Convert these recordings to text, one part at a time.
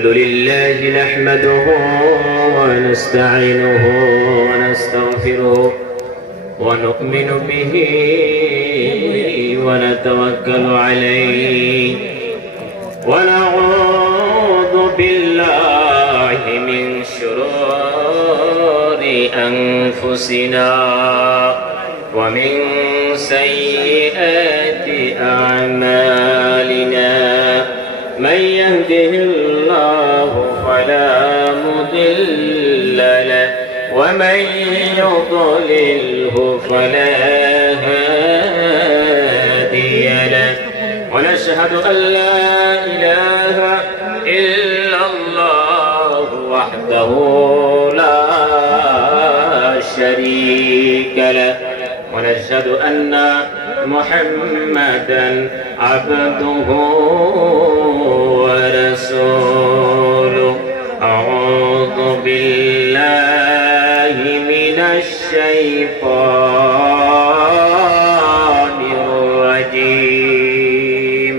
الحمد لله نحمده ونستعينه ونستغفره ونؤمن به ونتوكل عليه ونعوذ بالله من شرور أنفسنا ومن سيئات أعمالنا من يهده الله فلا مضل له ومن يضلله فلا هادي له ونشهد أن لا إله إلا الله وحده لا شريك له ونشهد أن محمدا عبده ورسوله أعوذ بالله من الشيطان الرجيم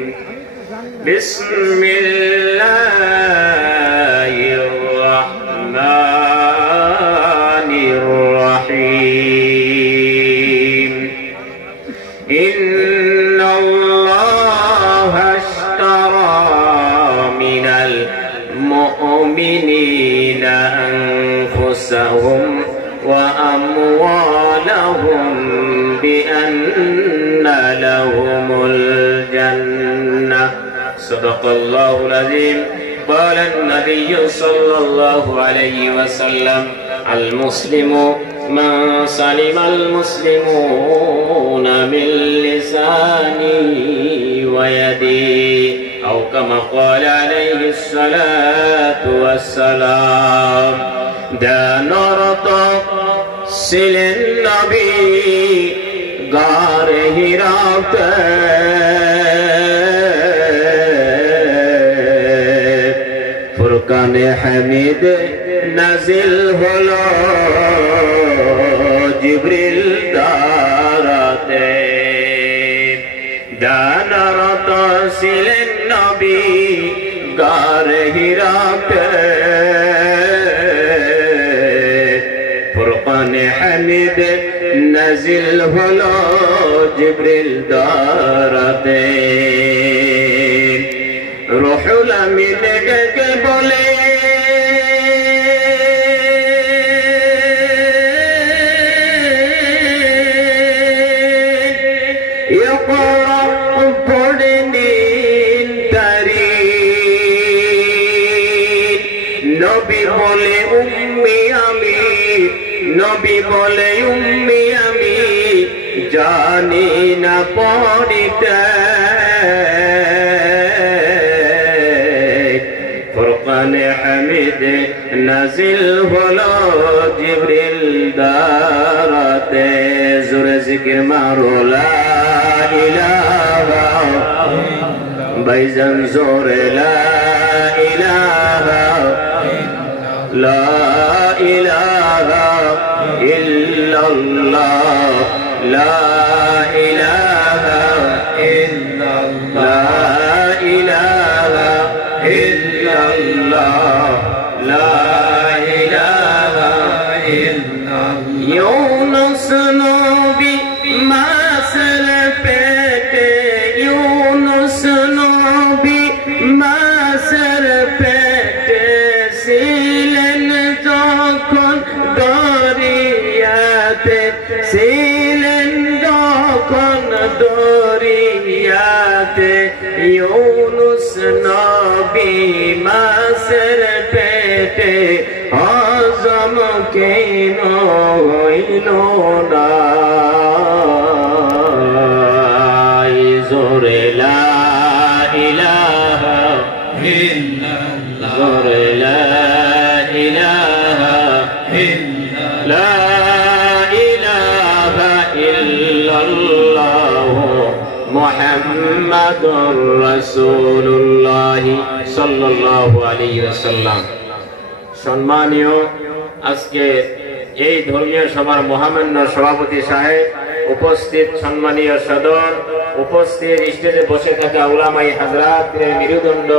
بسم الله الرحمن الرحيم إن الله اشترى من المؤمنين أنفسهم وأموالهم بأن لهم الجنة صدق الله العظيم قال النبي صلى الله عليه وسلم المسلم من سلم المسلمون من لسانه ويده أو كما قال عليه الصلاة والسلام دانرت سلن نبي غار هرات فرقان حميد نازل হলো জিবরিল দ্বারাতে দানরত ছিলেন নবী গারে হিরাতে ফুরকানে হামিদ নাজিল হলো জিবরিল দ্বারাতে রূহুল আমিন কে বলে নবী বলে উম্মি আমি জানি না পড়িতে ফুরকানে হামিদ নাজিল হলো জিবরিল দ্বারাতে জোরে জিকির মারো লা ইলাহা ভাইজান জোরে লা ইলাহা লা ইলাহা illallah la ilaha illallah la ilaha illallah la ilaha illallah Yunus nabi masal pete Yunus nabi masal pete silen যখন ছিলেন যখন দরিয়াতে ইউনুস নবী মাছের পেটে হজম কেন হইল না জোরে লা ইলাহা ইল্লাল্লাহ জোরে লা ইলাহা ইল্লাল্লাহ মুহাম্মাদুর রাসূলুল্লাহ সাল্লাল্লাহু আলাইহি ওয়াসাল্লাম। সম্মানীয় আজকে এই ধর্মীয় সভার মহামান্য সভাপতি সাহেব, উপস্থিত সম্মানীয় সদর, উপস্থিত স্টেজে বসে থাকা উলামায়ে হাজরাত, মেরুদণ্ড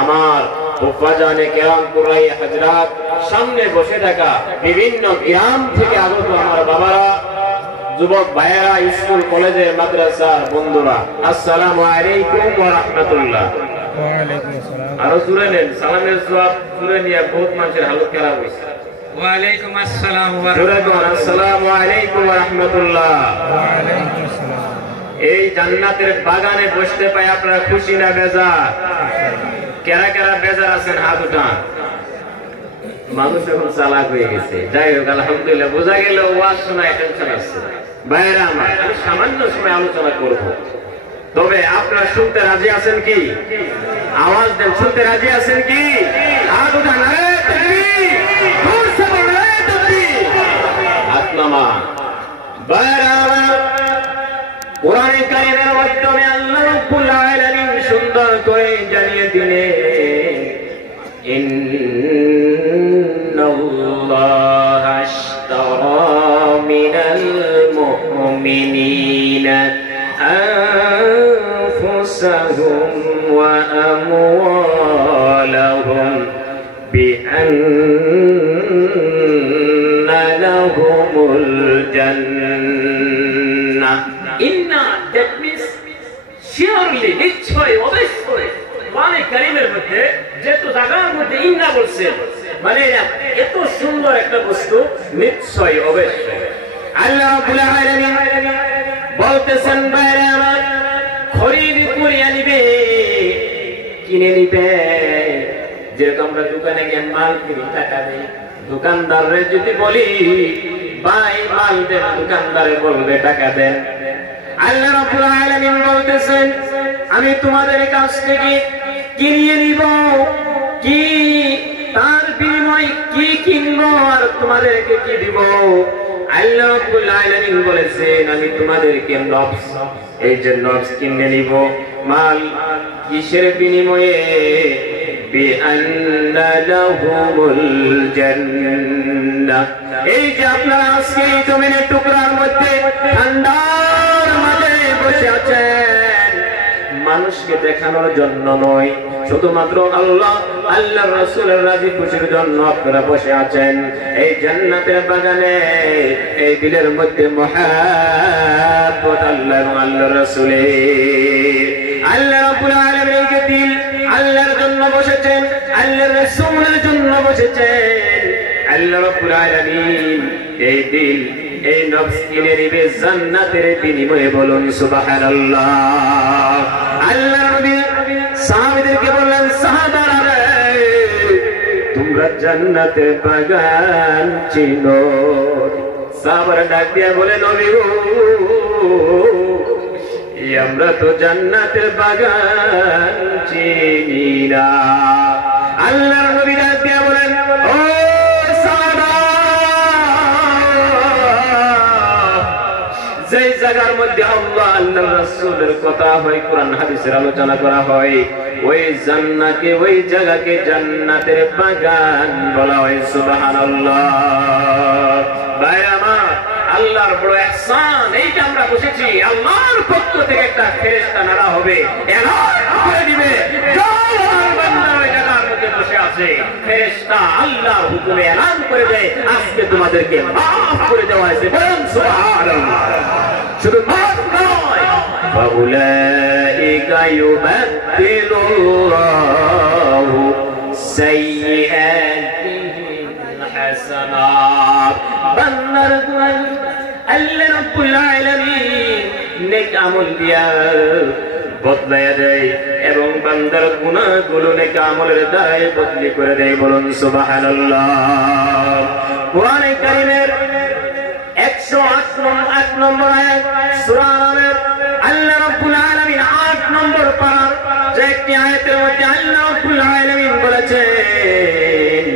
আমার উফাজানে কেরাম কুরাই হযরত সামনে বসে থাকা বিভিন্ন গ্রাম থেকে আগত আমার বাবারা যুবক ভাইয়েরা স্কুল কলেজে মাদ্রাসার বন্ধুরা আসসালামু আলাইকুম ওয়া রাহমাতুল্লাহ। ওয়া আলাইকুম আসসালাম। আরো জুড়ে নেন সালামের জবাব জুড়ে নিয়ে বহুত মানুষের হালত খারাপ হয়েছে। ওয়া আলাইকুম আসসালাম ওয়া রাহমাতুল্লাহ। আসসালামু আলাইকুম ওয়া রাহমাতুল্লাহ। ওয়া আলাইকুম আসসালাম। এই জান্নাতের বাগানে বসতে পাই আপনারা খুশি না বেজার? কারা কারা বেজার আছেন হাত উঠান। মানুষ এখন চালাক হয়ে গেছে। যাই হোক আলহামদুলিল্লাহ বোঝা গেল ওয়াজ শোনায় টেনশন আছে। বাইরে আমার আমি সামান্য সময় আলোচনা করব, তবে আপনারা শুনতে রাজি আছেন কি? আওয়াজ দেন, শুনতে রাজি আছেন কি? হাত উঠান। আরে তাকবীর, জোরসে বলেন আরে তাকবীর। হাত নামা। বাইরে আমার কোরআনে কারিমের মাধ্যমে আল্লাহ রাব্বুল আলামিন সুন্দর করে জানিয়ে দিলেন ইন্নাল্লাহা আশতারা মিনাল মুমিনিনা আনফুসাহুম ওয়া আমওয়ালাহুম বিআন্না লাহুমুল জান্নাহ। ইন্না দ্যাট মিন্স শিওরলি, নিশ্চয়, অবশ্যই। কোরআনে কারীমের মধ্যে যেহেতু জায়গার মধ্যে ইন্না বলছেন, মানে এত সুন্দর একটা বস্তু, নিশ্চয়, অবশ্যই। আল্লাহ রাব্বুল আলামিন বলতেছেন বাইরে আমার খরিদ করে নিবে, কিনে নিবে। যেরকম আমরা দোকানে গিয়ে মাল কিনি, টাকা দেই, দোকানদাররে যদি বলি ভাই মাল দেন, দোকানদারে বলবে টাকা দেন। আল্লাহ রাব্বুল আলামিন বলতেছেন আমি তোমাদের কাছ থেকে কিনিয়ে নিব, কি তার বিনিময়ে কি কিনবো আর তোমাদেরকে কি দিব। আল্লাহ রাব্বুল আলামিন বলেছেন আমি তোমাদেরকে নফস, এই যে নফস কিনে নিব। মাল কিসের বিনিময়ে? বিআন্না লাহুমুল জান্নাহ। এই যে আপনারা আজকে এই জমিনের টুকরার মধ্যে ঠান্ডার মাঝে বসে আছেন, মানুষকে দেখানোর জন্য নয়, শুধুমাত্র আল্লাহ আল্লাহর রাসূলের রাজি খুশির জন্য আপনারা বসে আছেন এই জান্নাতের বাগানে। এই দিলের মধ্যে মুহাব্বত আল্লাহ এবং আল্লাহর রাসূলের। আল্লাহ রাব্বুল আলামিন এই যে দিল আল্লাহর জন্য বসেছেন, আল্লাহর রাসূলের জন্য বসেছেন। আল্লাহ রাব্বুল আলামিন এই দিল, এই নফস কিনে নিবে জান্নাতের বিনিময়ে। বলুন সুবহানাল্লাহ। আল্লাহ নবী সাহাবীদেরকে বললেন সাহাবারা রে তোমরা জান্নাতের বাগান চিনো? সাহাবারা ডাক দিয়া বলে নবী গো আমরা তো জান্নাতের বাগান চিনি না। আল্লাহ নবী ডাক দিয়া বলেন ও সাহাবা, যেই জায়গার মধ্যে আল্লাহ আল্লাহর রাসূলের কথা হয়, কোরআন হাদিসের আলোচনা করা হয়, ওই জান্নাতকে, ওই জায়গাকে জান্নাতের বাগান বলা হয়। সুবহানাল্লাহ। ভাইরা আমার আল্লাহর বড় ইহসান, এইটা আমরা বসেছি, আল্লাহর পক্ষ থেকে একটা ফেরেশতা নাড়া হবে, এলান করে দিবে যার বান্দা ওই জায়গার মধ্যে বসে আছে। ফেরেশতা আল্লাহর হুকুমে এলান করে দেয় আজকে তোমাদেরকে মাফ করে দেওয়া হয়েছে। বলুন সুবহানাল্লাহ। শুধু মাফ নয়, ফাউলাইকা ইউবাদদিলুল্লাহু সাইয়্যাতিহিম হাসানাত। বান্দার গুনাহ আল্লাহ রাব্বুল আলামিন নেক আমল দিয়া বদলায়া দেয় এবং বান্দার গুনাহগুলো নেক আমলের দ্বারাই বদলি করে দেয়। বলুন সুবহানাল্লাহ। কোরআনে কারীমের 108 নম্বর আয়াত সূরা আনামের আল্লাহ রাব্বুল আলামিন 8 নম্বর পারা যে একটি আয়াতের মধ্যে আল্লাহ রাব্বুল আলামিন বলেছেন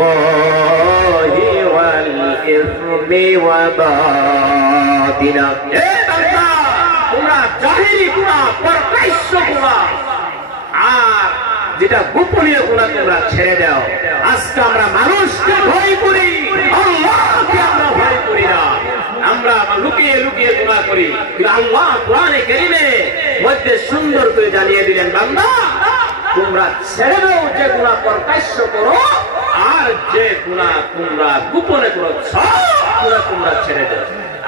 ওয়াবারুল্লাহি ওয়াল ইসমি ওয়া বাতিনা। এ বান্দা তোমরা জাহিলি গুনাহ, প্রকাশ্য গুনাহ আর যেটা গোপনীয় গুনাহ তোমরা ছেড়ে দাও। আজকে আমরা মানুষকে ভয় করি, আল্লাহকে আমরা ভয় করি না। আমরা লুকিয়ে লুকিয়ে গুনাহ করি, কিন্তু আল্লাহ কোরআনে কারীমে মধ্যে সুন্দর করে জানিয়ে দিলেন বান্দা তোমরা ছেড়ে দাও যে গুনাহ প্রকাশ্য করো, আর যে গুনাহ তোমরা গোপনে করো সব গুনাহ তোমরা ছেড়ে দাও।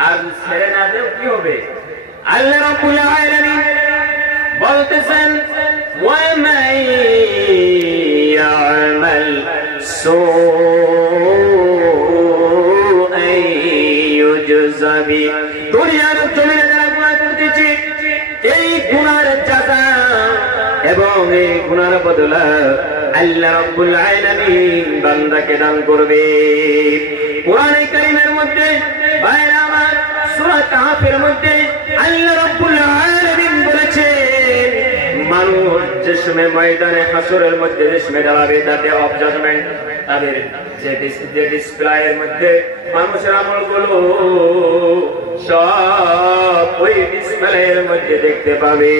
আর ছেড়ে না দেও কি হবে? আল্লাহ রাব্বুল আলামিন বলতেছেন ওয়া মান ইয়ামাল সুআন ইউজযা বি, দুনিয়ার জমিনে যারা গুনাহ করতেছে এই গুনাহের সাজা এবং এই গুনাহের বদলা আল্লাহ রাব্বুল আলামিন বান্দাকে দান করবে। কোরআনে কারীমের মধ্যে বাইরে আমার সূরা কাহফের মধ্যে আল্লাহ রাব্বুল আলামিন বলেছেন মানুষ যে সময় ময়দানে হাসরের মধ্যে যে সময় দাঁড়াবে তাতে অফ জাজমেন্ট তাদের যে ডিসপ্লের মধ্যে মানুষের আমলগুলো সব ওই ডিসপ্লের মধ্যে দেখতে পাবে।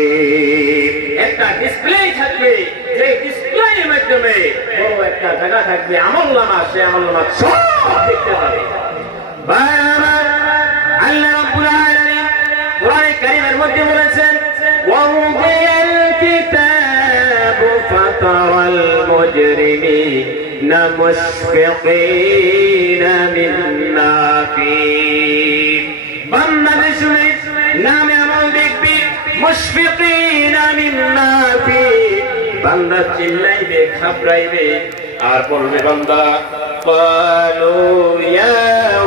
একটা ডিসপ্লে থাকবে, যে ডিসপ্লের মাধ্যমে বড় একটা জায়গা থাকবে আমলনামা, সে আমলনামা সব দেখতে পাবে। আল্লাহ রাব্বুল আলামিন কোরআনে কারীমের মধ্যে বলেছেন ওয়াউদিয়াল কিতাবু ফাতারাল মুজরিমিনা মুশফিকিনা মিম্মা ফীহি, বান্দা শুনে নামে আমল দেখবি মুশফিকিনা মিম্মা ফীহি, বান্দা চিল্লাইবে ঘাবড়াইবে আর বলবে বান্দা ক্বালু ইয়া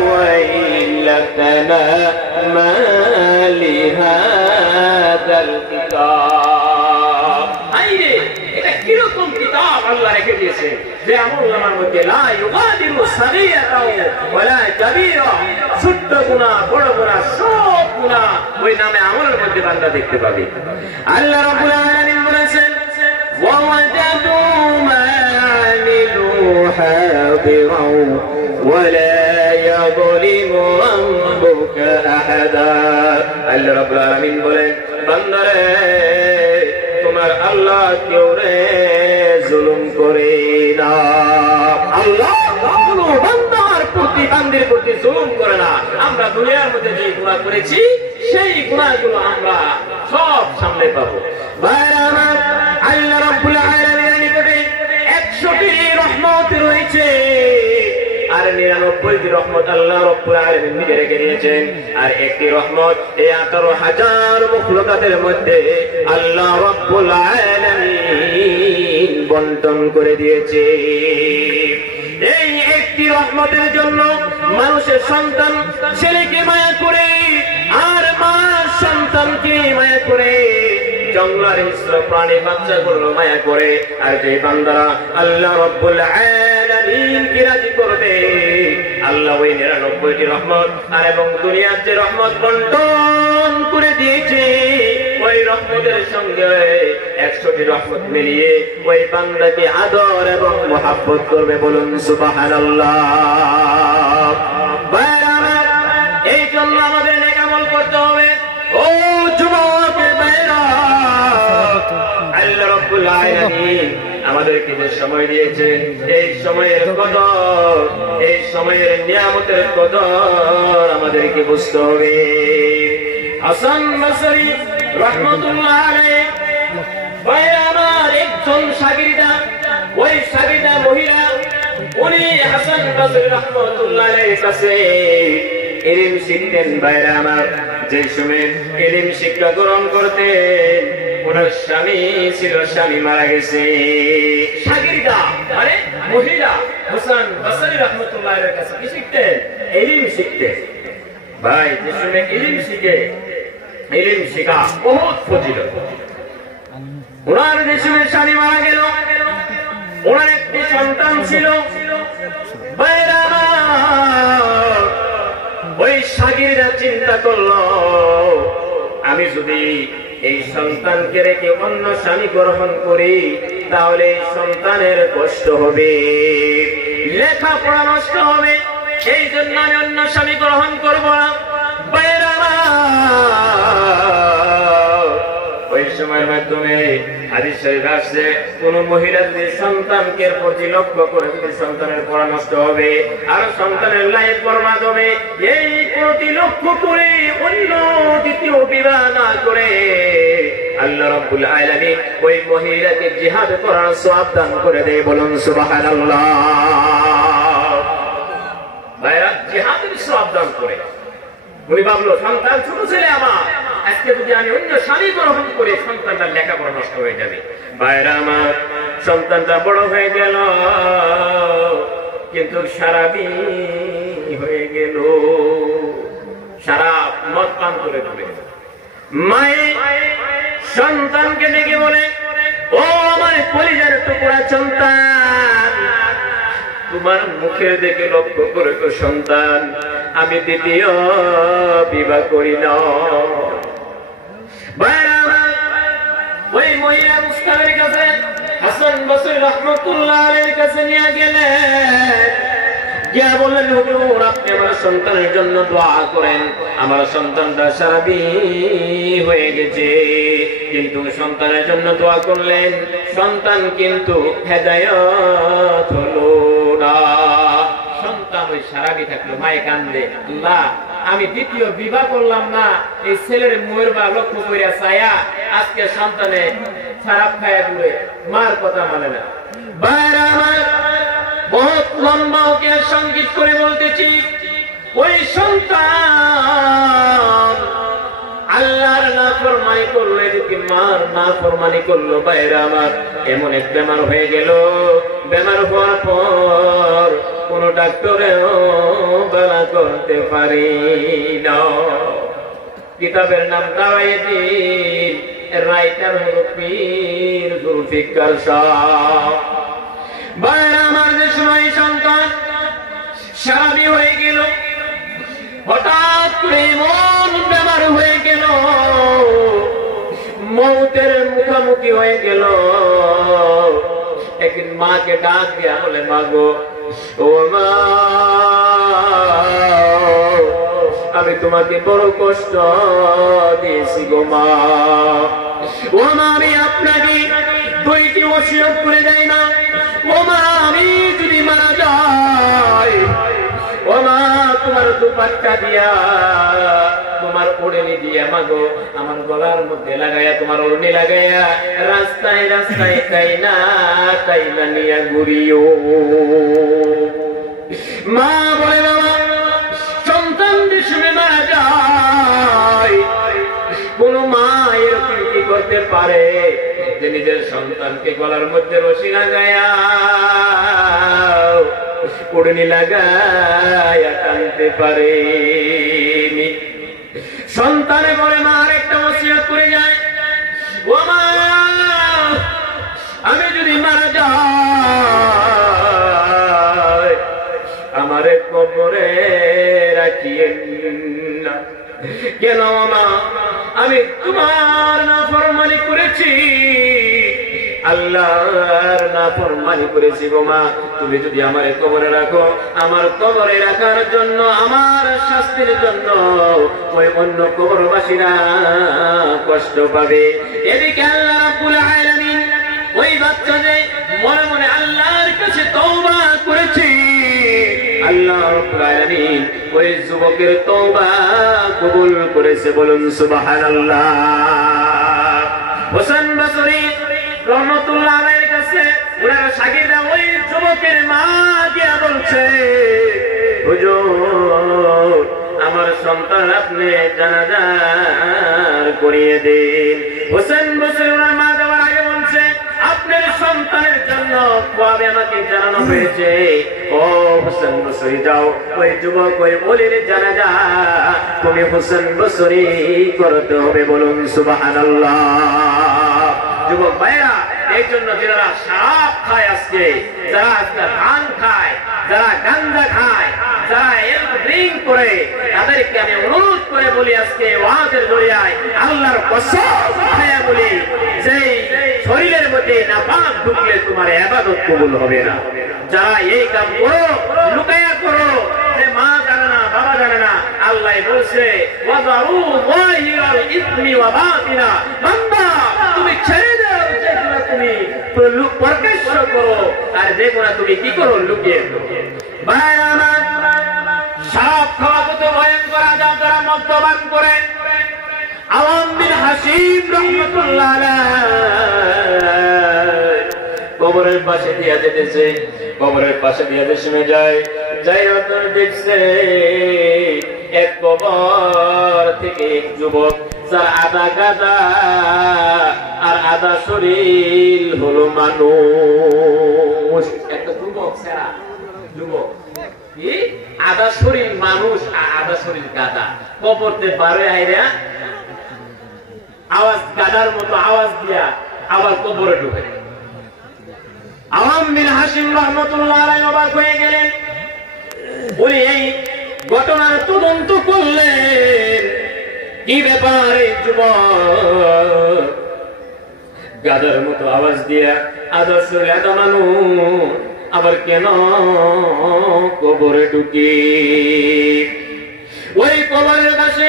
ওয়াইলাতানা মা লিহাযাল কিতাব, আইরে এটা কি রকম কিতাব আল্লাহ রেখে দিয়েছে যে আমলনামার মধ্যে লা ইউগাদিরু সাগীরাতাও ওয়ালা কাবীরা, ছোট গুনাহ বড় গুনাহ সব গুনাহ ওই নামে আমলের মধ্যে বান্দা দেখতে পাবে। আল্লাহ রাব্বুল আলামিন বলেছেন ووجدوا ما عملوا حاضرا ولا يظلم ربك أحدا। আল্লাহ রাব্বুল আলামিন বলেন বান্দারে তোমার আল্লাহ কেউ রে জুলুম করে না, আল্লাহ কোনো বান্দার প্রতি বান্দির প্রতি জুলুম করে না। আমরা দুনিয়ার মধ্যে যে গুনাহ করেছি সেই গুনাহগুলো আমরা সব সামনে পাবো। আল্লাহ রাব্বুল আলামিনের নিকটে 100টি রহমত রয়েছে আর 99টি রহমত আল্লাহ রাব্বুল আলামিন নিজে রেখে দিয়েছেন, আর একটি রহমত এই 18,000 মখলুকাতের মধ্যে আল্লাহ রাব্বুল আলামিন বন্টন করে দিয়েছে। এই একটি রহমতের জন্য মানুষের সন্তান ছেলেকে মায়া করে আর মা সন্তানকে মায়া করে, জঙ্গলের হিংস্র প্রাণী বাচ্চাগুলো মায়া করে, আর যে বান্দারা আল্লাহ রাব্বুল আলামিনকে রাজি করবে আল্লাহ ওই 99টি রহমত আর এবং দুনিয়ার যে রহমত বন্টন করে দিয়েছে ওই রহমতের সঙ্গে 100টি রহমত মিলিয়ে ওই বান্দাকে আদর এবং মহব্বত করবে। বলুন সুবহানাল্লাহ। এই জন্য আমাদের নেক আমল করতে হবে। ও যুবক ভাইরা, আল্লাহ রাব্বুল আলামিন আমাদেরকে যে সময় দিয়েছেন এই সময়ের কদর, এই সময়ের নিয়ামতের কদর আমাদেরকে বুঝতে হবে। হাসান বসরি রাহমাতুল্লাহ আলাইহি ভাইরা আমার একজন শাগির্দা, ওই শাগির্দা মহিলা উনি হাসান বসরি রাহমাতুল্লাহ আলাইহির কাছে ইলম শিখতেন। ভাইরা আমার যে সময় ইলম শিক্ষা গ্রহণ করতেন ওনার স্বামী ছিল, স্বামী মারা গেছে। শাগির্দা মানে মহিলা হাসান বসরি রাহমাতুল্লাহ আলাইহির কাছে কি শিখতেন? ইলম শিখতেন। ভাই যে সময় ইলম শিখে, ইলম শিখা বহুত ফজিলত। ওনার যে সময় স্বামী মারা গেল ওনার একটি সন্তান ছিল। ভাইরা ওই শাগির্দা চিন্তা করলো আমি যদি এই সন্তানকে রেখে অন্য স্বামী গ্রহণ করি তাহলে এই সন্তানের কষ্ট হবে, লেখাপড়া নষ্ট হবে, এই জন্য আমি অন্য স্বামী গ্রহণ করবো না। ওই সময়ের মাধ্যমে হাদিস শরীফে আসছে কোন মহিলা যদি সন্তানকে প্রতি লক্ষ্য করে যদি সন্তানের পড়া নষ্ট হবে আর সন্তানের লাইফ বরবাদ হবে, এই প্রতি লক্ষ্য করে অন্য দ্বিতীয় বিবাহ না করে আল্লাহ রাব্বুল আলামিন ওই মহিলাকে জিহাদ করার সওয়াব দান করে দেয়, বলুন সুবহানাল্লাহ। ভাইরা, জিহাদের সওয়াব দান করে। উনি ভাবলো সন্তান ছোট ছেলে আমার, আজকে যদি আমি অন্য স্বামী গ্রহণ করি সন্তানটার লেখাপড়া নষ্ট হয়ে যাবে। ভাইরা আমার, সন্তানটা বড় হয়ে গেল, কিন্তু সারাবি হয়ে গেল, সারা মদ পান করে ঘুরে। মায়ে সন্তানকে ডেকে বলে, ও আমার কলিজার টুকরা সন্তান, তোমার মুখের দিকে লক্ষ্য করে তো সন্তান, আমি দ্বিতীয় বিবাহ করি না। ওই মহিলা মুস্তাফের কাছে হাসান বসরি রাহমাতুল্লাহ আলাইহির কাছে নিয়ে গেলেন, গিয়া বললেন, হুজুর আপনি আমার সন্তানের জন্য দোয়া করেন, আমার সন্তানটা সারাবি হয়ে গেছে। কিন্তু সন্তানের জন্য দোয়া করলেন, সন্তান কিন্তু হেদায়েত হলো না। সন্তান ওই সারাবি থাকলো, মায়ে কান্দে, আল্লাহ আমি দ্বিতীয় বিবাহ করলাম না, এই ছেলের মুয়ের বা লক্ষ্য করিয়া ছায়া আজকে সন্তানে খারাপ খায়া ঘুরে, মার কথা মানে না। বাইরে আমার বহুত লম্বা ওকে সঙ্গীত করে বলতেছি, ওই সন্তান আল্লাহর নাফরমানি করলো, এদিকে মার নাফরমানি করলো। বাইরে আমার এমন এক বেমার হয়ে গেল, বেমার হওয়ার পর কোন ডাক্তারেও বেলা করতে পারি না। কিতাবের নাম দাওয়ায়েদ্দিন, রাইটার হলো পীর জুলফিকার শাহ। বাইরে আমার যে সময় সন্তান সারাবি হয়ে গেল, হঠাৎ করে এমন বেমার হয়ে গেল, মৌতের মুখোমুখি হয়ে গেল। একদিন মাকে ডাক দিয়া বলে, মা গো, ও মা, আমি তোমাকে বড় কষ্ট দিয়েছি গো মা। ও মা, আমি আপনাকে দুইটি ওসিয়ত করে যাই না। ও মা, আমি যদি মারা যাই, ও মা, তোমার দুপাট্টা দিয়া, তোমার ওড়নি দিয়া মাগো আমার গলার মধ্যে লাগাইয়া, তোমার ওড়নি লাগাইয়া রাস্তায় রাস্তায় তাইনা তাইনা নিয়া ঘুরিও। মা বলে, বাবা সন্তান যে শুনে মারা যায়, কোন মা এরকম কি করতে পারে যে নিজের সন্তানকে গলার মধ্যে রশি লাগাইয়া ওড়নি লাগাইয়া টানতে পারে? সন্তানে বলে, মা আরেকটা ওসিয়ত করে যায়, ও মা, আমি যদি মারা যাই আমারে কবরে রাখিয়েন না। কেন মা? আমি তোমার নাফরমানি করেছি, আল্লাহর নাফরমানি করেছি গো মা। তুমি যদি আমারে কবরে রাখো, আমার কবরে রাখার জন্য, আমার শাস্তির জন্য ওই অন্য কবরবাসীরা কষ্ট পাবে। এদিকে আল্লাহ রাব্বুল আলামিন ওই বাচ্চা যে মনে মনে আল্লাহর কাছে তওবা করেছে, আল্লাহ রাব্বুল আলামিন ওই যুবকের তওবা কবুল করেছে, বলুন সুবহানাল্লাহ। হোসেন বসরি রহমাতুল্লাহ আলাইহির কাছে ওনার শাগিররা ওই যুবকের মা গিয়া বলছে, হুজুর আমার সন্তান আপনি জানাজার করিয়ে দিন। হোসেন বসরি ওনার মা যাওয়ার আগে বলছে, আপনার সন্তানের জন্য কবে আমাকে জানানো হয়েছে, ও হোসেন বসরি যাও ওই যুবক ওই ওলির জানাজা তুমি হোসেন বসরি করতে হবে, বলুন সুবহানাল্লাহ। যুবক ভাইরা, এই জন্য যারা শরাব খায়, আজকে যারা আজকে ভাঙ খায়, যারা গাঁজা খায়, যারা ড্রিঙ্ক করে, তাদেরকে আমি অনুরোধ করে বলি, আজকে ওয়াজের জরিয়ায় আল্লাহর কসম খায়া বলি, যে শরীরের মধ্যে নাপাক ঢুকলে তোমার ইবাদত কবুল হবে না। যারা এই কাম করো, লুকায়া করো, যে মা জানে না, বাবা জানে না, আল্লাহ বলছে ওয়াজারু যাহিরাল ইসমি ওয়া বাতিনা, বান্দা তুমি ছেড়ে দাও যেগুলো তুমি প্রকাশ্য করো, আর যেগুলো তুমি কি করো লুকিয়ে করো। ভাইরা আমার, শরাব খাওয়া কত ভয়ঙ্কর আযাব। যারা মদ্যপান করে আওয়াম বিন হাসিম রাহমাতুল্লাহ আলাইহি কবরের পাশে দিয়া যেতেছে, কবরের পাশে দিয়া শুনে যায় যাই আপনার দেখছে এক কবর থেকে এক যুবক যার আধা গাদা আর আধা শরীর হলো মানুষ। একটা যুবক সেরা যুবক কি আধা শরীর মানুষ আর আধা শরীর গাদা, কবরতে বারে আইরা আওয়াজ গাদার মতো আওয়াজ দিয়া আবার কবরে ঢুকে। আওয়াম বিন হাসিম রাহমাতুল্লাহ আলাইহি অবাক হয়ে গেলেন। উনি এই ঘটনার তদন্ত করলেন, কি ব্যাপারে যুবক গাদার মতো আওয়াজ দিয়া আধা শরীর আধা মানুষ আবার কেন কবরে ঢুকি? ওই কবরের পাশে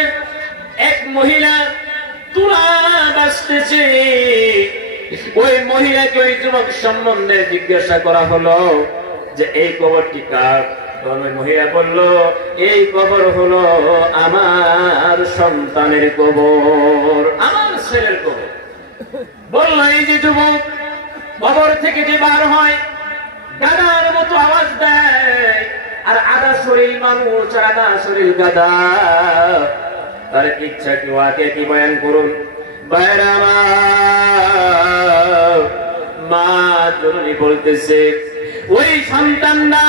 এক মহিলা তুলা বাঁচতেছে। ওই মহিলাকে ওই যুবক সম্বন্ধে জিজ্ঞাসা করা হলো যে এই কবরটি কার? ওই মহিলা বলল এই কবর হলো আমার সন্তানের কবর, আমার ছেলের কবর। বলল এই যে যুবক কবর থেকে যে বার হয় গাদার মতো আওয়াজ দেয় আর আধা শরীর মানুষ আর আধা শরীর গাদা, তার ইচ্ছা কি ওয়াকে কি বয়ান করুন। বাইরা মা জননী বলতেছে ওই সন্তানরা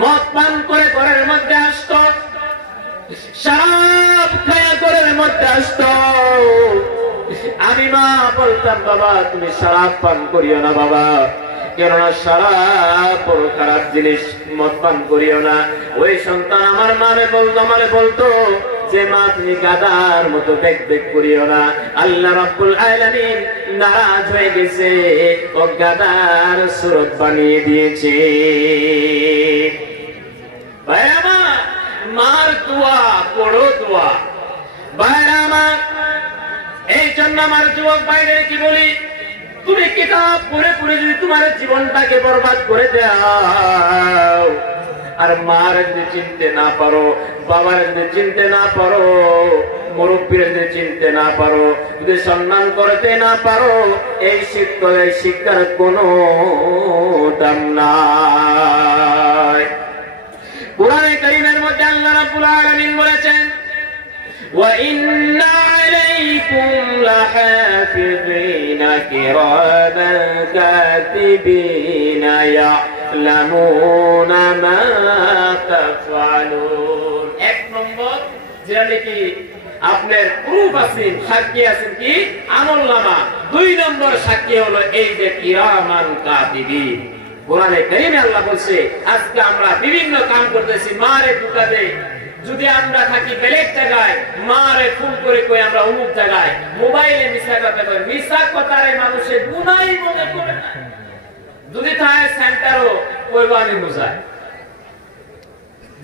মদ পান করে ঘরের মধ্যে আসতো, শরাব খায়া ঘরের মধ্যে আসতো। আমি মা বলতাম বাবা তুমি শরাব পান করিও না বাবা, কেননা শরাব বড় খারাপ জিনিস, মদ পান করিও না। ওই সন্তান আমার আমারে বলতো যে মা তুমি গাদার মতো বেগ বেগ করিও না, আল্লাহ রাব্বুল আলামিন নারাজ হয়ে গেছে, ও গাদার সুরত বানিয়ে দিয়েছে। ভাইরা মার দোয়া বড় দোয়া। ভাইরা আমার এই জন্য আমার যুবক ভাইদের কি বলি, তুমি কিতাব পড়ে পড়ে যদি তোমার জীবনটাকে বরবাদ করে দাও, আর মার যদি চিনতে না পারো, বাবার যদি চিনতে না পারো, মুরব্বীর যদি চিনতে না পারো, যদি সম্মান করতে না পারো, এই শিক্ষার কোনো দাম নাই। কুরআনে কারীমের মধ্যে আল্লাহ রাব্বুল আলামিন বলেছেন وَإِنَّ عَلَيْكُمْ لَحَافِظِينَ كِرَامًا كَاتِبِينَ يَعْلَمُونَ مَا تَفْعَلُونَ। এক নম্বর যেটা কি আপনার প্রুফ আছে, সাক্ষী আছে কি আমলনামা। দুই নম্বর সাক্ষী হলো এই যে কিরামান কাতিবিন। কোরআনে কারীমে আল্লাহ বলছে আজকে আমরা বিভিন্ন কাম করতেছি, মারে ঢুকাতে যদি আমরা থাকি বেলেগ জায়গায়, মারে ফোন করে কই আমরা অমুক জায়গায়, মোবাইলে মিশা কথা কই, মিশা কথারে মানুষের গুনাই মনে করে না। যদি তাই সেন্টারও কইবো আমি বুঝাই,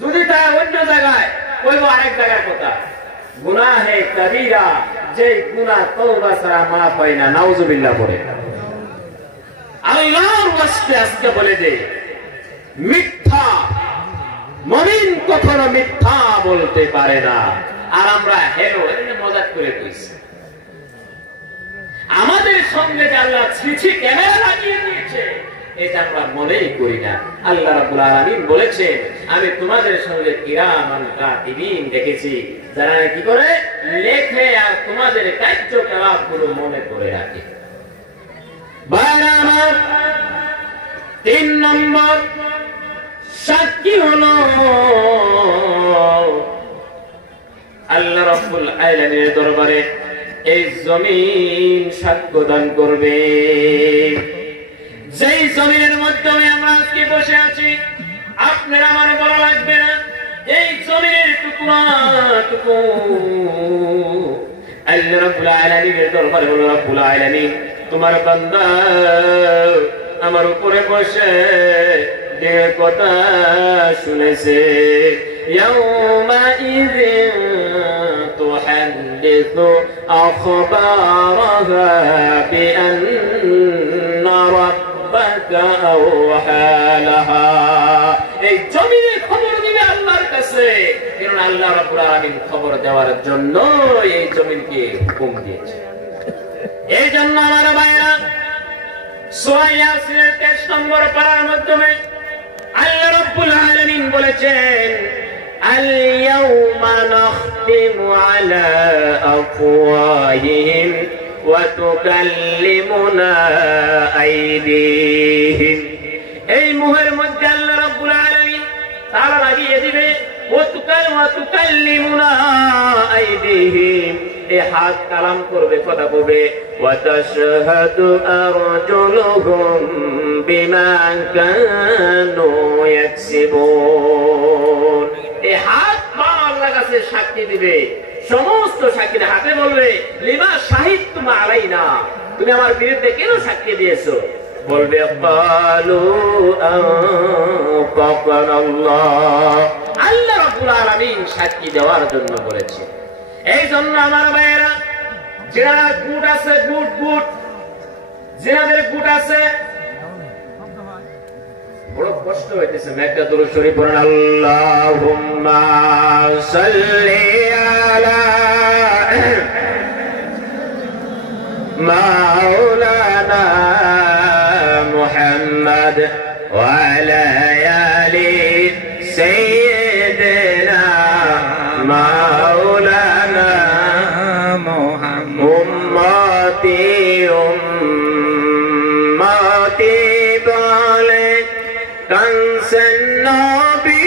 যদি তাই অন্য জায়গায় কইবো আরেক জায়গার কথা। গুনাহ হে কবিরা, যে গুনাহ তওবা ছাড়া মাফ হয় না, নাউজুবিল্লাহ পড়ে। আল্লাহর ওয়াস্তে আজকে বলে দে মিথ্যা মুমিন কখনো মিথ্যা বলতে পারে না। আর আমরা হেলো এমনি মজাক করে কইছি, আমাদের সঙ্গে যে আল্লাহ ছিছি ক্যামেরা লাগিয়ে দিয়েছে এটা আমরা মনেই করি না। আল্লাহ রাব্বুল আলামিন বলেছেন আমি তোমাদের সঙ্গে কিরামান কাতিবিন দেখেছি, যারা কি করে লেখে আর তোমাদের কার্যকলাপগুলো মনে করে রাখে। ভাইরা আমার, ৩ নম্বর সাক্ষী হলো আল্লাহ রাব্বুল আলামিনের দরবারে এই জমিন সাক্ষ্য দান করবে। যেই জমিনের মাধ্যমে আমরা আজকে বসে আছি, আপনার আমার বলা লাগবে না, এই জমিনের টুকরো আল্লাহ রাব্বুল আলামিনের দরবারে হলো রাব্বুল আলামিন তোমার বান্দা আমার উপরে বসে যে কথা শুনেছে। ইয়াউমাইযিন তুহাদ্দিসু আখবারাহা বিআন্না রাব্বাকা أوحالها এই জমিনের খবর দিবে আল্লাহর কাছে কারণ আল্লাহ রাব্বুল আলামিন খবর দেওয়ার জন্য এই জমিনকে হুকুম দিয়েছে এই জন্য আমার ভাইরা সূরা ইয়াসিনের 23 নম্বর পারার মাধ্যমে আল্লাহ রাব্বুল আলামিন বলেছেন اليوم نختم على أفواههم وتكلمنا أيديهم এই মুহের মধ্যে আল্লাহ রাব্বুল আলামিন তারা লাগিয়ে দিবে وتكلمنا أيديهم এই হাত কালাম করবে কথা বলবে وتشهد أرجلهم بما كانوا يكسبون এই হাত পা আল্লাহর কাছে সাক্ষী দিবে সমস্ত সাক্ষীরা হাতে বলবে লিমা শাহিদতুম আলাইনা তুমি আমার বিরুদ্ধে কেন সাক্ষী দিয়েছো বলবে ক্বালু আনতাকানাল্লাহ আল্লাহ রাব্বুল আলামিন সাক্ষী দেওয়ার জন্য বলেছে এই জন্য আমার ভাইয়েরা যারা গুট আছে গুট যাদের গুট আছে বড় কষ্ট হইতেছে একটা দরুদ শরীফ পড়েন আল্লাহুম্মা সাল্লি আলা মাওলানা মুহাম্মদ ওয়া আলা আলি সাইয়্যিদিনা মাওলানা মুহাম্মদ উম্মতি বলে কানসেন নবী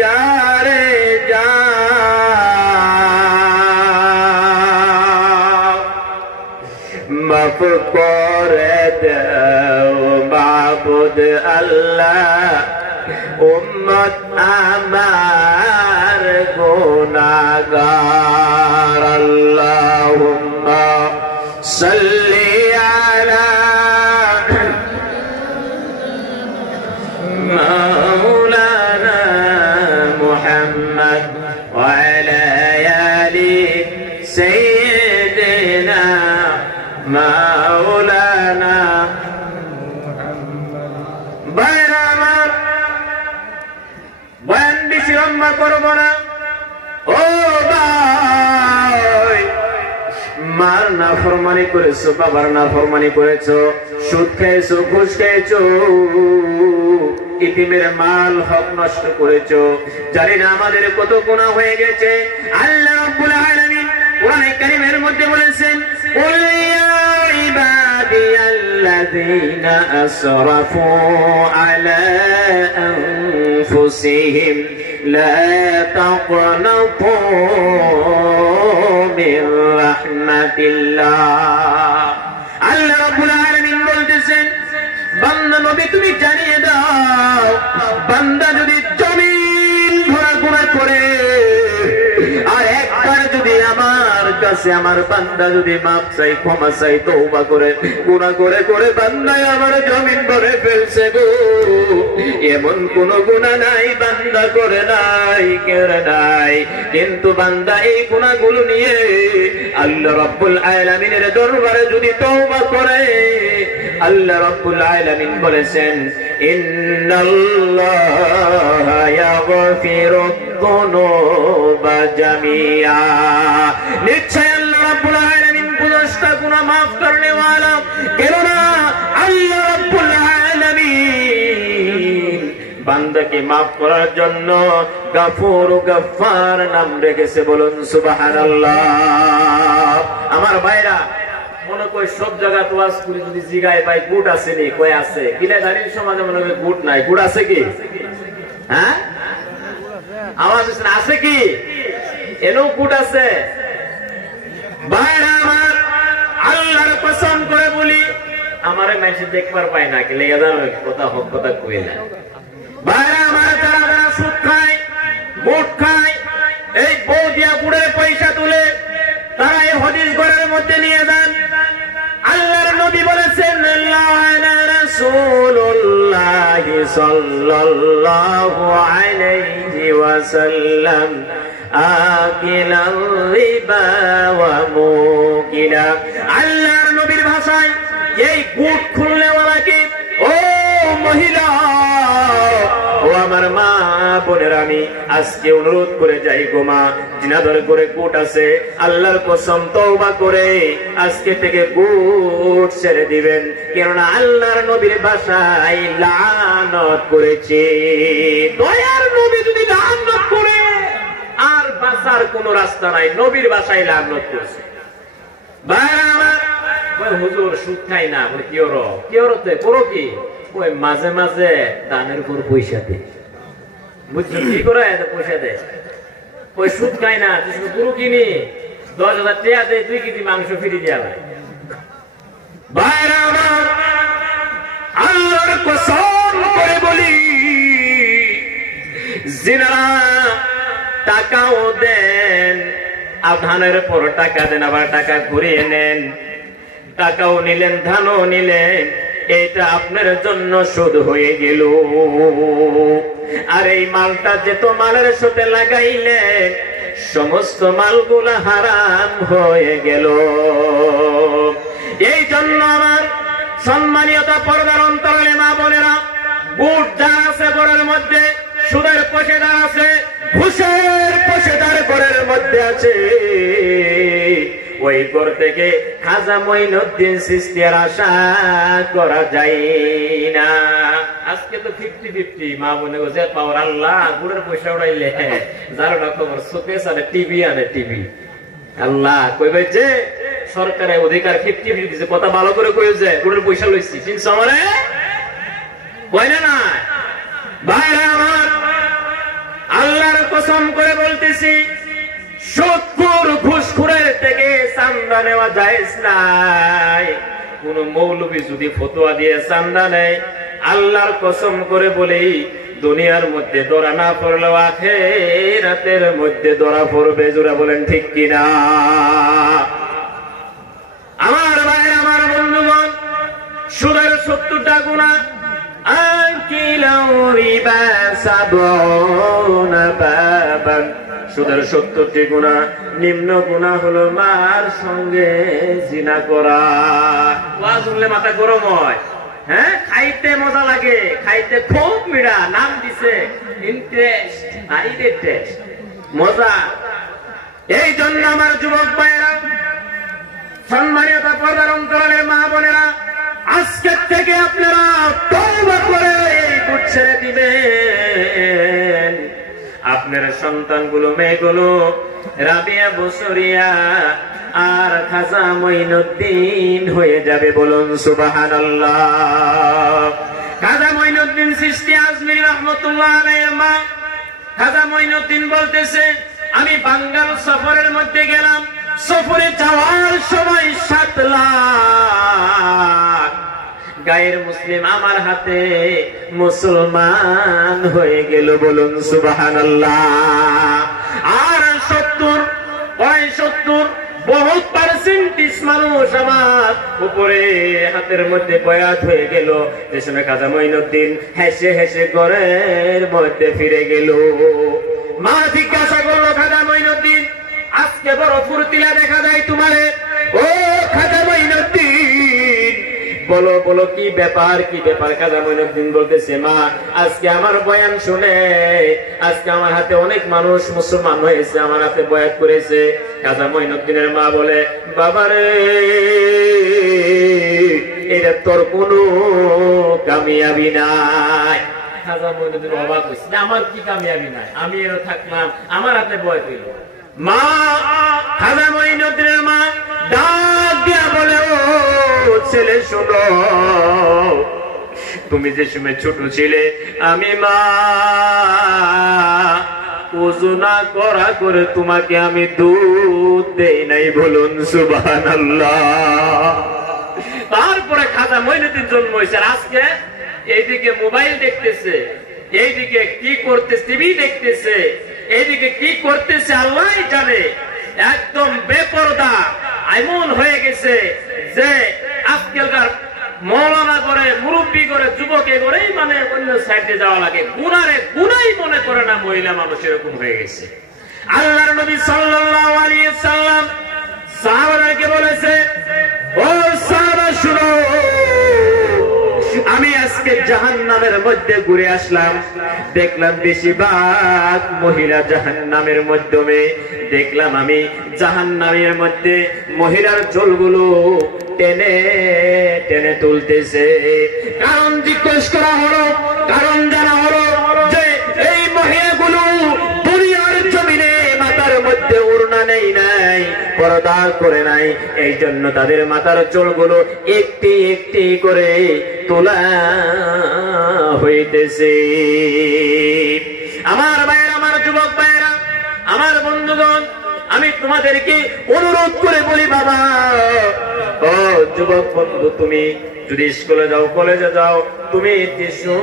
যারে যা মাফ করে দাও মাবুদ আল্লাহ উম্মত আমার গুনাহগার আল্লাহুম্মা সাল্লি আলা মাওলানা মুহাম্মদ ওয়া আলা আলি সাইয়্যিদিনা মাওলানা বাইরা আমার বয়ান বেশি লম্বা করবো না ও ভাই মার নাফরমানি করেছো বাবার নাফরমানি করেছো সুদ খেয়েছো ঘুষ খেয়েছো ইতিমের মাল হক নষ্ট করেছো জানি না আমাদের কত গুনাহ হয়ে গেছে আল্লাহ রাব্বুল আলামিন কোরআনে কারীমের মধ্যে বলেছেন কুল ইয়া ইবাদিয়াল্লাযীনা আসরাফু আলা আনফুসিহিম লা তাকনাতু মির রাহমাতিল্লাহ আল্লাহ রাব্বুল আলামিন বলতেছেন বান্দা নবী তুমি জানিয়ে দাও বান্দা যদি জমিন ভরা গুনাহ করে আর একবার যদি আমার কাছে আমার বান্দা যদি মাপ চাই ক্ষমা চাই তওবা করে গুনাহ করে করে বান্দায় আমার জমিন ভরে ফেলছে গো এমন কোন গুনাহ নাই বান্দা করে নাই করে নাই কিন্তু বান্দা এই গুনাহগুলো নিয়ে আল্লাহ রাব্বুল আলামিনের দরবারে যদি তওবা করে আল্লাহ রাব্বুল আলামিন বলেছেন ইন্নাল্লাহা ইয়াগফিরুদ যুনুবা জামিআ নিশ্চয় আল্লাহ রাব্বুল আলামিন সমস্ত গুনাহ maaf করনে वाला কেননা আল্লাহ রাব্বুল আলামিন বান্দাকে maaf করার জন্য গফুর ও গফফার নাম রেখেছে বলুন সুবহানাল্লাহ। আমার ভাইরা মনে কই সব জায়গা তো ওয়াজ করি যদি জিগায় ভাই গুড আছে নি কই আছে গিলাধারীর সমাজে মনে কই গুড নাই গুড আছে কি হ্যাঁ আওয়াজ আছে কি এনো গুড আছে ভাইরা আমার আল্লাহর কসম করে বলি আমারে মেসেজ দেখবার পায় না কি লেগে দাও কথা হক কথা কই না ভাইরা আমার যারা সুদ খায় গুড খায় এই বউ দিয়া গুড়ের পয়সা তুলে তারা এই হাদিস ঘরের মধ্যে নিয়ে যান আল্লাহর নবী বলেছেন লানা রাসূলুল্লাহ সাল্লাল্লাহু আলাইহি ওয়াসাল্লাম আকিলার রিবা ওয়া মুকিলা। আল্লাহর নবীর ভাষা বাসায় এই বুট খুলনেওয়ালা কি ও মহিলা ও আমার মা বোনের আমি আজকে অনুরোধ করে যাই গো মা জিনাদর করে বুট আছে আল্লাহর কসম তওবা করে আজকে থেকে বুট ছেড়ে দিবেন কেননা আল্লাহর নবীর বাসায় লানত করেছে দয়ার নবী যদি লানত করে আর বাঁচার কোনো রাস্তা নাই নবীর বাসায় লানত করেছে হুজুর সুদ খাই না কি ওরতে করো কি ওই মাঝে মাঝে দানের উপর পয়সা দেয় বুঝছো কি করে পয়সা দেয় ওই সুদ খাই না তুই গরু কিনি 10,000 টাকা দেয় 2 কেজি মাংস ফিরে দেওয়া হয় আল্লাহর কসম করে বলি জিনারা টাকাও দেন ধানের পর টাকা দেন আবার টাকা ঘুরিয়ে নেন টাকাও নিলেন ধানও নিলেন এটা আপনার জন্য সুদ হয়ে গেল আর এই মালটা যেত মালের সাথে লাগাইলেন সমস্ত মালগুলা হারাম হয়ে গেল এই জন্য আমার সম্মানীয়তা পর্দার অন্তরালে মা বোনেরা বুট যারা আছে ঘরের মধ্যে সুদের পয়সাদার আছে ঘুষের পয়সাদার ঘরের মধ্যে আছে ওই ঘর থেকে খাজা মঈনুদ্দিন চিশতিয়ার আশা করা যায় না আজকে তো 50-50 মা বোনে যে পাওয়ার আল্লাহ গুড়ের পয়সা উড়াইলে যারা খবর চোখে সাথে টিভি আনে টিভি আল্লাহ কইবে যে সরকারের অধিকার 50-50 দিছে কথা ভালো করে কই যে গুড়ের পয়সা লইছি চিনছ আমারে কই না না ভাইরা আমার আল্লাহর কসম করে বলতেছি সুদখোর ঘুষখোরের থেকে চান্দা নেওয়া জায়েজ নাই কোন মৌলবী যদি ফতোয়া দিয়ে চান্দা নেয় আল্লাহর কসম করে বলি দুনিয়ার মধ্যে ধরা না পড়লেও আখিরাতের মধ্যে ধরা পড়বে জোরা বলেন ঠিক কিনা আমার ভাই আমার বন্ধুগণ সুদের 70টা গুনাহ আকিলাউ রিবা সাবউনা বাবান সুদের 70টি গুনাহ নিম্ন গুনাহ হলো মার সঙ্গে জিনা করা ওয়াজ শুনলে মাথা গরম হয় হ্যাঁ খাইতে মজা লাগে খাইতে খুব মিঠা নাম দিছে ইন্টারেস্ট আইডে টেস্ট মজা এই জন্য আমার যুবক ভাইরা সম্মানিত পর্দার অন্তরালের মা বোনেরা আজকে থেকে আপনারা তওবা করে এই বুট ছেড়ে দিবেন আপনার সন্তানগুলো মেয়েগুলো রাবিয়া বসরিয়া আর খাজা মঈনুদ্দিন হয়ে যাবে বলুন সুবহানাল্লাহ খাজা মঈনুদ্দিন চিশতি আজমিরি রাহমাতুল্লাহ আলাইহির মা খাজা মঈনুদ্দিন বলতেছে আমি বাঙ্গাল সফরের মধ্যে গেলাম সফরে যাওয়ার সময় 7 লাখ গায়ের মুসলিম আমার হাতে মুসলমান হয়ে গেল বলুন সুবহানাল্লাহ আর 70-75 বহুত পার্সেন্টেজ মানুষ আমার উপরে হাতের মধ্যে বয়াত হয়ে গেল যে সময় খাজা মঈনুদ্দিন হেসে হেসে ঘরের মধ্যে ফিরে গেল মা জিজ্ঞাসা করলো খাজা মঈনুদ্দিন আজকে বড় ফুর্তিলা দেখা যায় তোমারে ও খাজা মঈনুদ্দিন বলো বলো কি ব্যাপার খাজা মঈনুদ্দিন বলতেছে মা আজকে আমার বয়ান শুনে আজকে আমার হাতে অনেক মানুষ মুসলমান হয়েছে আমার হাতে বয়াত করেছে খাজা মঈনুদ্দিনের মা বলে বাবারে এটা তোর কোনো কামিয়াবি নাই খাজা মঈনুদ্দিন অবাক হয়েছে আমার কি কামিয়াবি নাই আমি এর থাকলাম আমার হাতে বয়াত হইল মা খাজা মঈনুদ্দিনের মা ডাক দিয়া বলে ও ছেলে শোনো তুমি যে সময় ছোট ছিলে আমি মা ওযু না করা করে তোমাকে আমি দুধ দেই নাই বলুন সুবহানাল্লাহ তারপরে খাজা মঈনুদ্দিন জন্ম হয়েছে আজকে এইদিকে মোবাইল দেখতেছে এইদিকে কি করতেছে টিভি দেখতেছে এইদিকে কি করতেছে আল্লাহই জানে একদম বেপরদা এমন হয়ে গেছে যে আজকালকার মৌলানা করে মুরব্বী করে যুবকে করেই মানে অন্য সাইডে যাওয়া লাগে গুনাই মনে করে না মহিলা মানুষ এরকম হয়ে গেছে আল্লাহর নবী সাল্লাল্লাহু আলাইহি সাল্লাম সাহাবাদেরকে বলেছে ও সাহাবা শোনো, আমি আজকে জাহান্নামের মধ্যে ঘুরে আসলাম, দেখলাম বেশিরভাগ মহিলা জাহান্নামের মাধ্যমে দেখলাম আমি জাহান্নামের মধ্যে মহিলার চুলগুলো টেনে টেনে তুলতেছে। কারণ জিজ্ঞেস করা হলো, কারণ জানা হলো যে এই মহিলাগুলো দুনিয়ার জমিনে মাথার মধ্যে ওড়না নেই নাই, পর্দা করে নাই, এই জন্য তাদের মাথার চুলগুলো একটি একটি করে তোলা হইতেছে। আমার ভাইয়েরা, আমার যুবক ভাইয়েরা, আমার বন্ধুগণ, আমি তোমাদেরকে অনুরোধ করে বলি, বাবা ও যুবক বন্ধু, তুমি যদি স্কুলে যাও, কলেজে যাও, তুমি টিস্যু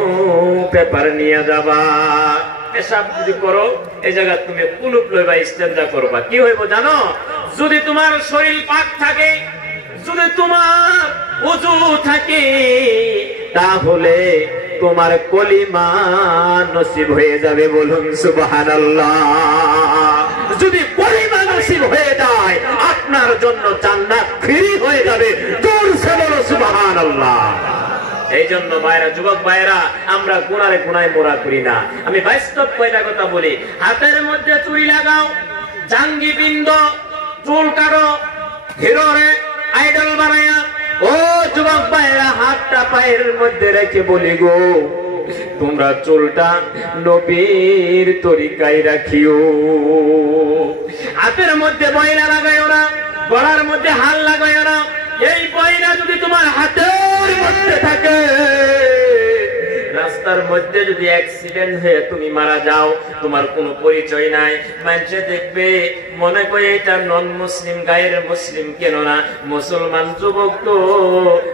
পেপার নিয়ে যাবা। পেশাব যদি করো, এই জায়গা তুমি কুলুপ লইবা, ইস্তেঞ্জা করবা। কি হইব জানো? যদি তোমার শরীর পাক থাকে, যদি তোমার ওযু থাকে, তাহলে তোমার কলিমা নসিব হয়ে যাবে। বলুন সুবহানাল্লাহ। যদি কলিমা নসিব হয়ে যায়, আপনার জন্য জান্নাত ফ্রি হয়ে যাবে। জোরসে বলো সুবহানাল্লাহ। এই জন্য ভাইরা, যুবক ভাইরা, আমরা গুনারে গুনায় মোরা করি না। আমি বাস্তব কয়টা কথা বলি। হাতের মধ্যে চুড়ি লাগাও, জাঙ্গি বিন্দ, চুল কাটো, হিরোরে আইডল বানায়া। ও যুবক ভাইরা, হাতটা পায়ের মধ্যে রেখে বলি গো, তোমরা চুলটা নবীর তরিকায় রাখিও। হাতের মধ্যে বয়রা লাগাইও না, গলার মধ্যে হাল লাগাইও না। এই বয়রা যদি তোমার হাতের মধ্যে থাকে, রাস্তার মধ্যে যদি অ্যাক্সিডেন্ট হয়ে তুমি মারা যাও, তোমার কোনো পরিচয় নাই, মানুষে দেখবে, মনে করে এটা নন মুসলিম, গায়ের মুসলিম কেন না, মুসলমান যুবক তো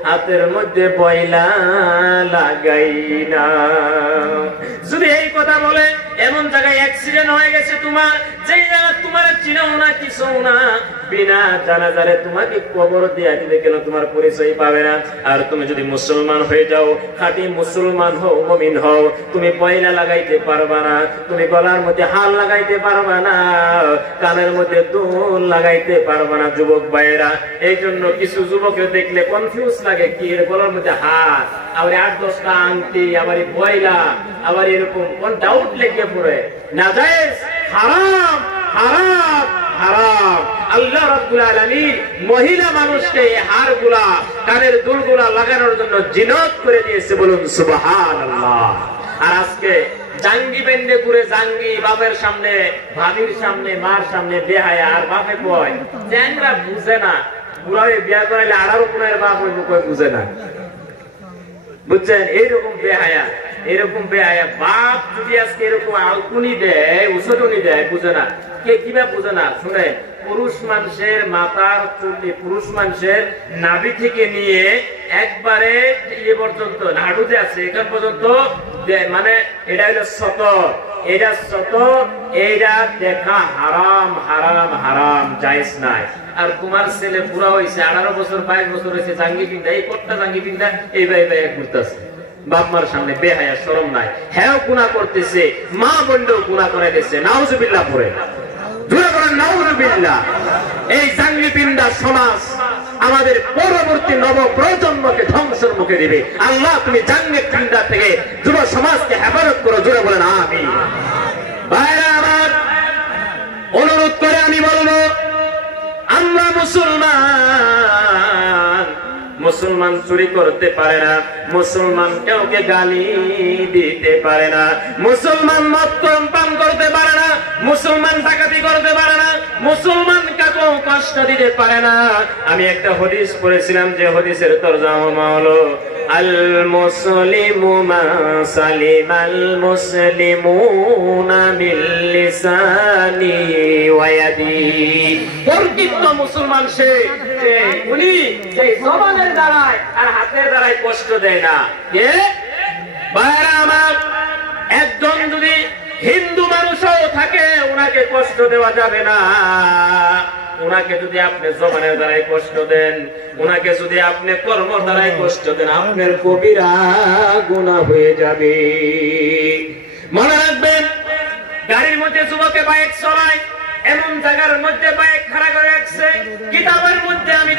হাতের মধ্যে বয়লা লাগাই না। যদি এই কথা বলে, এমন জায়গায় অ্যাক্সিডেন্ট হয়ে গেছে তোমার, যেই জায়গা তোমার চিনাও না, কিছু না, বিনা জানাজারে তোমাকে কবর দিয়ে দিবে, কেন তোমার পরিচয় পাবে না। আর তুমি যদি মুসলমান হয়ে যাও, খাঁটি মুসলমান হও, মুমিন হও, তুমি পয়লা লাগাইতে পারবা না, তুমি গলার মধ্যে হাল লাগাইতে পারবা না, কানের মধ্যে দুল লাগাইতে পারবা না। যুবক ভাইয়েরা, এই জন্য কিছু যুবকের দেখলে কনফিউজ লাগে, কি এর গলার মধ্যে হাত, আবার 8-10টা আংটি, আবার পয়লা, আবার এরকম কোন ডাউট লেগে পড়ে। নাজায়েজ, হারাম, হারাম, হারাম। আল্লাহ রাব্বুল আলামিন মহিলা মানুষকে হারগুলা, কানের দুলগুলা লাগানোর জন্য জিনত করে দিয়েছে। বলুন সুবহানাল্লাহ। আর আজকে জাঙ্গি বেন্ডে ঘুরে, জাঙ্গি বাপের সামনে, ভাবির সামনে, মার সামনে বেহায়া। আর বাপে কয় চ্যাংরা বুঝে না, বুড়ায় বিয়া করাইলে 18 কোনের বাপ হইব, কয় বুঝে না। বুঝছেন? এইরকম বেহায়া, এরকম বেহায়া বাপ যদি আজকে এরকম আলকুনি দেয়, উসুনি দেয়, বুঝে না। কে কিভাবে বুঝে না? শুনে, পুরুষ মানুষের মাথার চুল, পুরুষ মানুষের নাভি থেকে নিয়ে একবারে ইয়ে পর্যন্ত, নাড়ুতে আছে এখান পর্যন্ত, মানে এটা হলো সতর, এটা সতর, এইটা দেখা হারাম, হারাম, হারাম, জায়েজ নাই। আর তোমার ছেলে পুরা হয়েছে 18 বছর, 22 বছর হয়েছে, জাঙ্গি পিন্ধা, এই কোটটা জাঙ্গি পিন্ধা এই ভাই ভাই ঘুরতেছে বাপ মার সামনে, বেহায়া, শরম নাই। হ্যাঁ গুনাহ করতেছে, মা বোনও গুনাহ করে দিচ্ছে। নাউজুবিল্লাহ পড়ে, জোরে বলেন নাউজুবিল্লাহ। এই জাঙ্গি পিন্ধা সমাজ আমাদের পরবর্তী নব প্রজন্মকে ধ্বংসের মুখে দিবে। আল্লাহ, তুমি জাঙ্গি পিন্ধা থেকে যুব সমাজকে হেফাজত করো। জোরে বলেন আমিন। ভাইরা আমার, অনুরোধ করে আমি বলবো, আমরা মুসলমান, মুসলমান চুরি করতে পারে না, মুসলমান কাউকে গালি দিতে পারে না, মুসলমান মদ পান করতে পারে না, মুসলমান ডাকাতি করতে পারে না, মুসলমান কাউকে কষ্ট দিতে পারে না। আমি একটা হাদিস পড়েছিলাম, যে হাদিসের তরজমা হলো আল মুসলিমু মা সালিমাল মুসলিমুনা মিন লিসানি ওয়া ইয়াদি। প্রকৃত মুসলমান সে, উনি সেই জবানের দ্বারাই আর হাতের দ্বারাই কষ্ট দেয় না। কে? ভাইরা আমার, একজন যদি হিন্দু মানুষও থাকে, ওনাকে কষ্ট দেওয়া যাবে না। ওনাকে যদি আপনি জবানের দ্বারাই কষ্ট দেন, ওনাকে যদি আপনি কর্ম দ্বারাই কষ্ট দেন, আপনার কবিরা গুনাহ হয়ে যাবে। মনে রাখবেন, গাড়ির মধ্যে যুবকে বাইক চলায়, এমন জায়গার মধ্যে বাইক খাড়া করে রাখছে, কিতাবের মধ্যে আমি